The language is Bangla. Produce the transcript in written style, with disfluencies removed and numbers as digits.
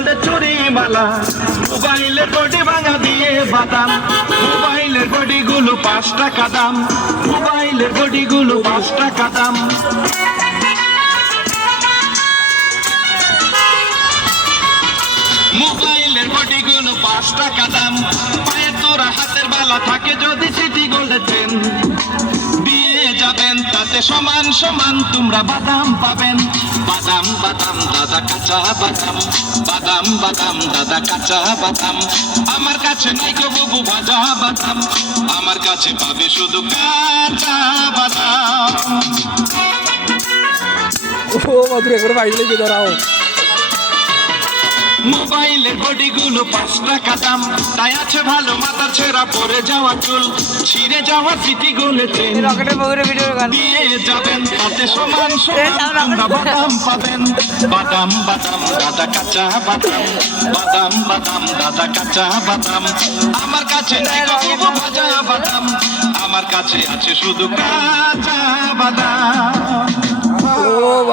গোল্ডের চুরি মালা, মোবাইলের বডি ভাঙা দিয়ে বাদাম, মোবাইলের বডিগুলো 5 টাকা দাম, মোবাইলের বডিগুলো 5 টাকা দাম। মোবাইলের বডিগুলো 5 টাকা দাম। পায়ের তোরা হাতের বালা থাকে যদি সিটি গোল্ডের চেন, বিয়ে যাবেন তাতে সমান সমান তোমরা বাদাম পাবেন। বাদাম বাদাম দাদা কাঁচা বাদাম, বাদাম বাদাম দাদা কাঁচা বাদাম। আমার কাছে নাই গো বুবু ভাজা বাদাম, আমার কাছে পাবে শুধু কাঁচা বাদাম। ও মাদুরে করে বাইরে লেগে দাঁড়াও। মোবাইলের বডিগুলো 5 টাকা দাম, তাই আছে ভালো মাথা ছেঁড়া পরে যাওয়া চুল, ছিঁড়ে যাওয়া সিটি গোলে চেন, রকেটের বগুড়ে ভিডিও গান দিয়ে যাবেন তাতে সমান সমান তোমরা বাদাম পাবেন। বাদাম বাদাম দাদা কাঁচা বাদাম, বাদাম বাদাম দাদা কাঁচা বাদাম। আমার কাছে নাই গো বুবু ভাজা বাদাম, আমার কাছে আছে শুধু কাঁচা বাদাম।